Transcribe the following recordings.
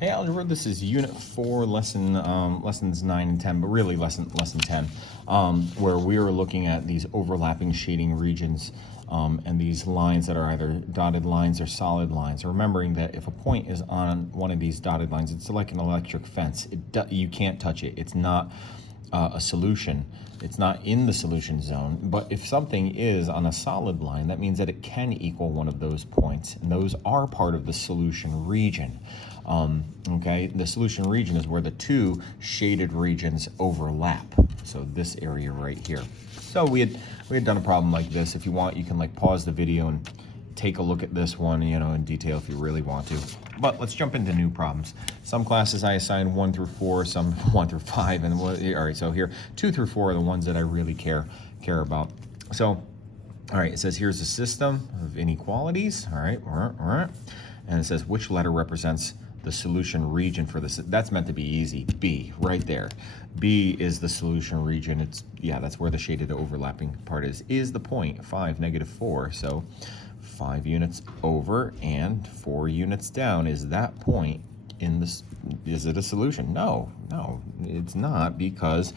Hey Algebra, this is Unit 4, lessons 9 and 10, but really lesson 10, where we are looking at these overlapping shading regions and these lines that are either dotted lines or solid lines. Remembering that if a point is on one of these dotted lines, it's like an electric fence. You can't touch it. It's not a solution. It's not in the solution zone, but if something is on a solid line, that means that it can equal one of those points, and those are part of the solution region. Okay, the solution region is where the two shaded regions overlap. So this area right here. So we had done a problem like this. If you want, you can like pause the video and take a look at this one, in detail if you really want to. But let's jump into new problems. Some classes I assign 1 through 4, some 1 through 5, and all right. So here, 2 through 4 are the ones that I really care about. So, all right, it says here's a system of inequalities. All right, and it says which letter represents the solution region for this. That's meant to be easy. B, right there. B is the solution region. That's where the shaded overlapping part is the point 5, -4. So 5 units over and 4 units down is that point in this. Is it a solution? No, it's not, because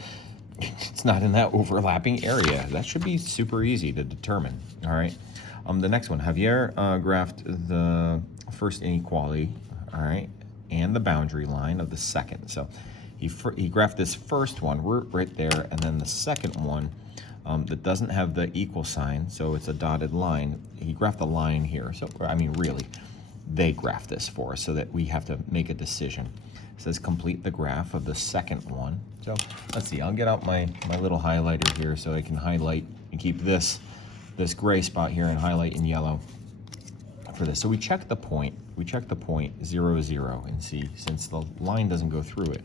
it's not in that overlapping area. That should be super easy to determine. All right. The next one, Javier graphed the first inequality, all right, and the boundary line of the second. So he graphed this first one right there, and then the second one that doesn't have the equal sign, so it's a dotted line. He graphed a line here. So, I mean, really, they graphed this for us so that we have to make a decision. It says complete the graph of the second one. So let's see, I'll get out my little highlighter here so I can highlight and keep this gray spot here and highlight in yellow for this. So we check the point 0, 0, and see, since the line doesn't go through it,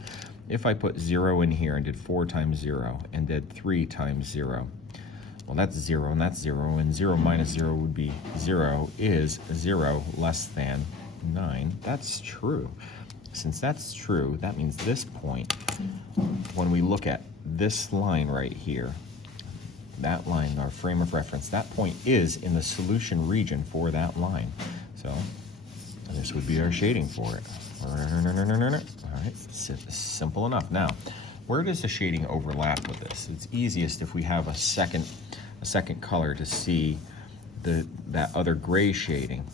if I put 0 in here and did 4 times 0 and did 3 times 0, well, that's 0 and that's 0, and 0 minus 0 would be 0. Is 0 less than 9? That's true. Since that's true, that means this point, when we look at this line right here, that line, our frame of reference, that point is in the solution region for that line. So this would be our shading for it. All right, simple enough. Now, where does the shading overlap with this? It's easiest if we have a second color to see that other gray shading,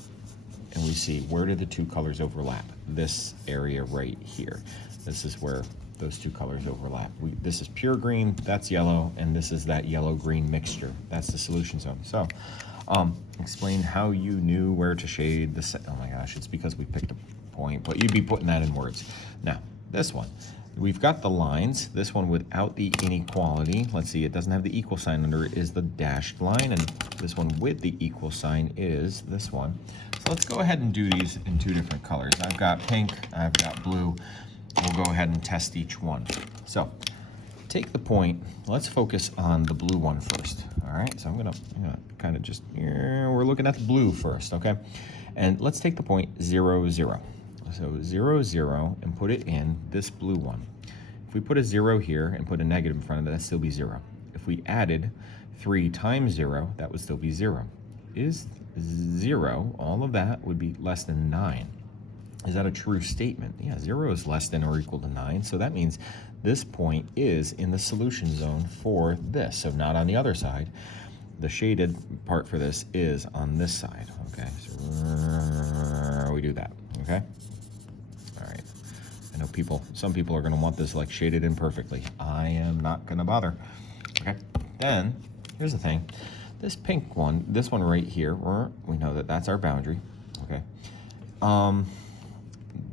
and we see where do the two colors overlap. This area right here. This is where those two colors overlap. This is pure green, that's yellow, and this is that yellow-green mixture. That's the solution zone. So, explain how you knew where to shade the oh my gosh, it's because we picked a point, but you'd be putting that in words. Now, this one, we've got the lines. This one without the inequality, let's see, it doesn't have the equal sign under it, is the dashed line, and this one with the equal sign is this one. So let's go ahead and do these in 2 different colors. I've got pink, I've got blue. We'll go ahead and test each one. So take the point. Let's focus on the blue one first. All right, so I'm gonna kind of just, we're looking at the blue first, okay? And let's take the point 0, 0. So 0, 0, and put it in this blue one. If we put a 0 here and put a negative in front of it, that'd still be 0. If we added 3 times 0, that would still be 0. Is 0, all of that would be less than 9. Is that a true statement? Yeah, 0 is less than or equal to 9, so that means this point is in the solution zone for this, so not on the other side. The shaded part for this is on this side, okay? So we do that, okay? All right. I know some people are going to want this like shaded in perfectly. I am not going to bother, okay? Then, here's the thing. This pink one, this one right here, we know that that's our boundary, okay?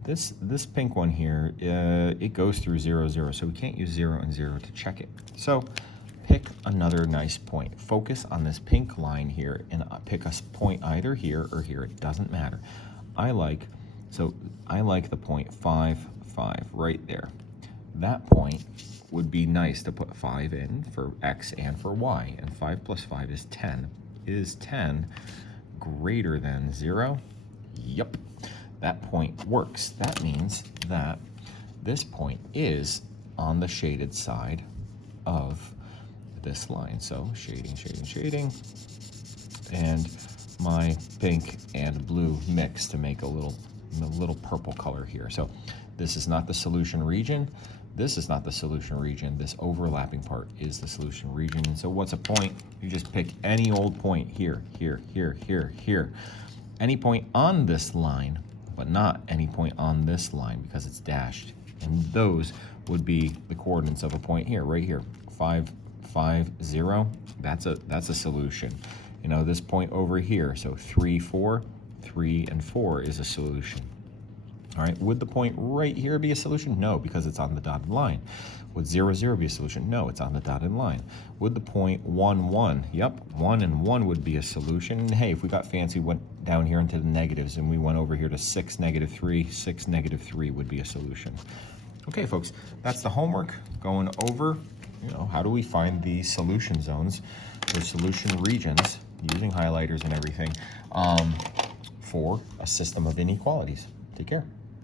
This pink one here, it goes through 0, 0, so we can't use 0 and 0 to check it. So pick another nice point. Focus on this pink line here and pick a point either here or here. It doesn't matter. I like the point 5, 5 right there. That point would be nice to put 5 in for x and for y, and 5 plus 5 is 10. Is 10 greater than 0? Yep. That point works. That means that this point is on the shaded side of this line. So shading, shading, shading, and my pink and blue mix to make a little the little purple color here. So this is not the solution region. This is not the solution region. This overlapping part is the solution region. And so what's a point? You just pick any old point here, here, here, here, here. Any point on this line, but not any point on this line because it's dashed. And those would be the coordinates of a point here, right here. 5, 5, 0. That's a solution. You know, this point over here. So 3, 4, 3, and 4 is a solution. All right, would the point right here be a solution? No, because it's on the dotted line. Would 0, 0 be a solution? No, it's on the dotted line. Would the point 1, 1? Yep, 1 and 1 would be a solution. And hey, if we got fancy, went down here into the negatives and we went over here to 6, negative 3, 6, negative 3 would be a solution. Okay, folks, that's the homework going over, you know, how do we find the solution zones, the solution regions, using highlighters and everything, for a system of inequalities. Take care.